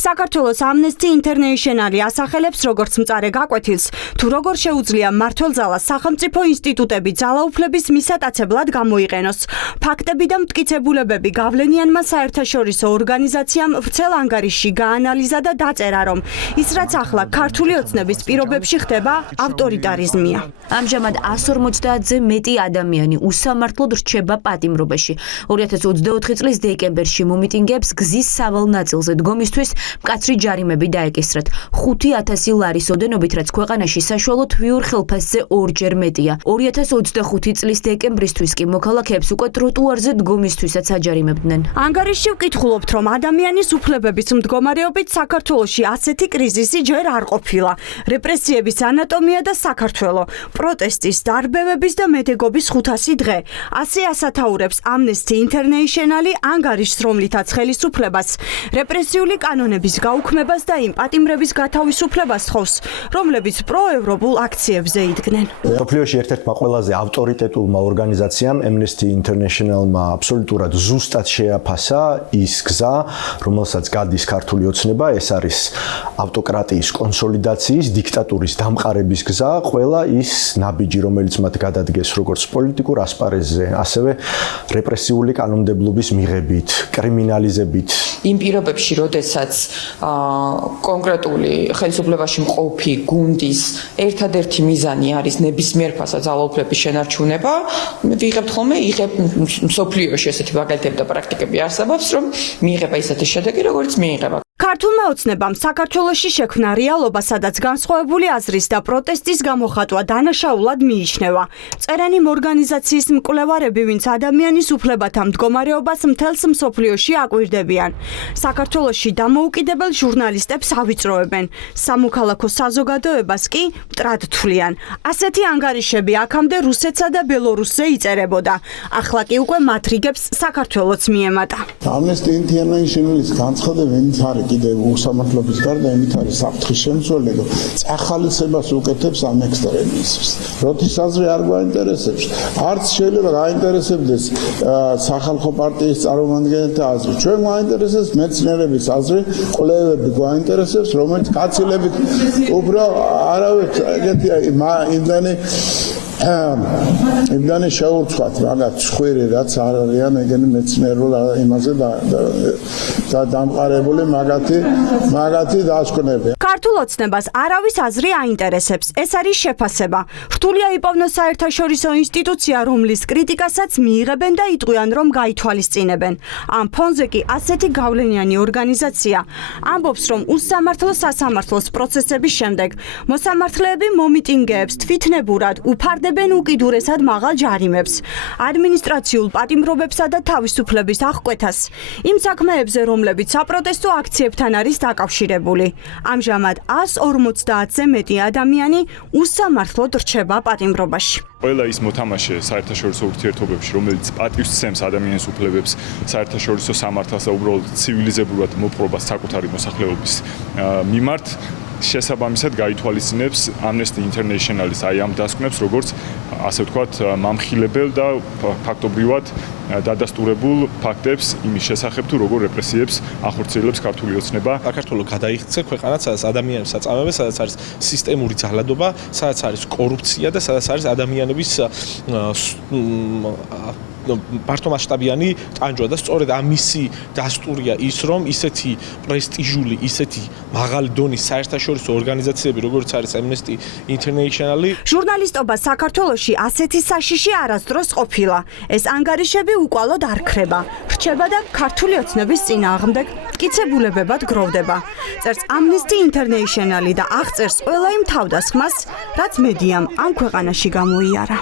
საქართველოს Amnesty International ასახელებს როგორც მწარე გაკვეთილს, თუ როგორ შეუძლია მმართველ-ძალას სახელმწიფო ინსტიტუტები ძალაუფლების მისატაცებლად გამოიყენოს. ფაქტები და მტკიცებულებები გავლენიანმა საერთაშორისო ორგანიზაციამ ვრცელ ანგარიშში გაანალიზა და დაწერა, რომ ის რაც ახლა ქართული ოცნების პირობებში ხდება ავტორიტარიზმია. ამჟამად 150-ზე მეტი ადამიანი უსამართლოდ რჩება პატიმრობაში. 2024 წლის დეკემბერში მომიტინგეებს გზის სავალ ნაწილზე დგომისთვის მკაცრი ჯარიმები დაეკისრათ. 5,000 ლარის ოდენობით, რაც ქვეყანაში საშუალო თვიურ ხელფასზე ორჯერ მეტია. 2025 წლის დეკემბრისთვის კი მოქალაქეებს უკვე ტროტუარზე დგომისთვისაც აჯარიმებდნენ. ანგარიშში ვკითხულობთ, რომ ადამიანის უფლებების მდგომარეობით საქართველოში ასეთი კრიზისი ჯერ არ ყოფილა. რეპრესიების ანატომია და საქართველო, პროტესტის, დარბევების და მედეგობის 500 დღე. ასე ასათაურებს Amnesty International ანგარიშს, რომლითაც ხელისუფლებას რეპრესიული კანონების გაუქმებას და იმ პატიმრების გათავისუფლებას თხოვს, რომლებიც პროევროპულ აქციებზე იდგნენ. მსოფლიოში ერთ-ერთმა ყველაზე ავტორიტეტულმა ორგანიზაციამ Amnesty International-მა აბსოლუტურად ზუსტად შეაფასა ის გზა, რომელსაც გადის ქართული ოცნება, ეს არის ავტოკრატიის კონსოლიდაციის, დიქტატურის დამყარების გზა, ყველა ის ნაბიჯი, რომელიც მათ გადადგეს როგორც პოლიტიკურ ასპარეზზე, ასევე რეპრესიული კანონმდებლობის მიღებით, კრიმინალიზებით. იმ პირობებში, როდესაც კონკრეტული ხელისუფლებაში მყოფი გუნდის ერთადერთი მიზანი არის ნებისმიერ ფასად ძალაუფლების შენარჩუნება, ვიღებთ ხოლმე მსოფლიოში ესეთი მაგალითები და პრაქტიკები არსებობს, რომ მიიღება ისეთი შედეგი, როგორც მიიღება. ქართულმა ოცნებამ საქართველოში შექმნა რეალობა, სადაც განსხვავებული აზრის და პროტესტის გამოხატვა დანაშაულად მიიჩნევა. წერენ იმ ორგანიზაციის მკვლევარები, ვინც ადამიანის უფლებათა მდგომარეობას მთელს მსოფლიოში აკვირდებიან. საქართველოში დამოუკიდებელ ჟურნალისტებს ავიწროებენ, სამოქალაქო საზოგადოებას კი მტრად თვლიან. ასეთი ანგარიშები აქამდე რუსეთსა და ბელორუსზე იწერებოდა. ახლა კი უკვე მათ რიგებს საქართველოც მიემატა. Amnesty International-ის განცხადება არის კიდევ უსამართლობის გარდა იმით არის საფრთხის შემცველი და წახალისებას უკეთებს ამ ექსტრემიზმს. როდის აზრი არ გვაინტერესებს, არც შეიძლება გაინტერესებდეს სახალხო პარტიის წარმომადგენელთა აზრი. ჩვენ გვაინტერესებს მეცნიერების აზრი, კვლევები გვაინტერესებს, რომელიც კაცილებით უფრო არავით ეგეთი იმდანი შეურცხვათ რაღაც ხვირი რაც არ არიან ეგენი მეცნიერულ იმაზე და დამყარებული მაგათი დასკვნები. ქართულ ოცნებას არავის აზრი აინტერესებს. ეს არის შეფასება. რთულია იპოვნოს საერთაშორისო ინსტიტუცია, რომლის კრიტიკასაც მიიღებენ და იტყვიან, რომ გაითვალისწინებენ. ამ ფონზე კი ასეთი გავლენიანი ორგანიზაცია ამბობს, რომ უსამართლო-სასამართლოს პროცესების შემდეგ მოსამართლეები მომიტინგეებს თვითნებურად უფარდებენ უკიდურესად მაღალ ჯარიმებს, ადმინისტრაციულ პატიმრობებსა და თავისუფლების აღკვეთას, იმ საქმეებზე, რომლებიც საპროტესტო აქციებთან არის დაკავშირებული. ამჟამად 150-ზე მეტი ადამიანი უსამართლოდ რჩება პატიმრობაში. ყველა ის მოთამაშე საერთაშორისო ურთიერთობებში, რომელიც პატივს სცემს ადამიანის უფლებებს, საერთაშორისო სამართალს და უბრალოდ ცივილიზებურად მოპყრობას საკუთარი მოსახლეობის მიმართ, შესაბამისად გაითვალისწინებს Amnesty International-ის აი ამ დასკვნებს, როგორც ასე ვთქვათ, მამხილებელ და ფაქტობრივად დადასტურებულ ფაქტებს იმის შესახებ, თუ როგორ რეპრესიებს ახორციელებს ქართული ოცნება. საქართველო გადაიქცა ქვეყანად, სადაც ადამიანებს აწამებენ, სადაც არის სისტემური ძალადობა, სადაც არის კორუფცია და სადაც არის ადამიანების მართლმასშტაბიანი ტანჯვა და სწორედ ამისი დასტურია ის, რომ ისეთი პრესტიჟული, ისეთი მაღალი დონის საერთაშორისო ორგანიზაციები, როგორც არის Amnesty International, ჟურნალისტობა საქართველოში ასეთი საშიში არასდროს ყოფილა. ეს ანგარიშები უკვალოდ არ ქრება. რჩება და ქართული ოცნების წინააღმდეგ მტკიცებულებებად გროვდება. წერს Amnesty International და აღწერს ყველა იმ თავდასხმას, რაც მედიამ ამ ქვეყანაში გამოიარა.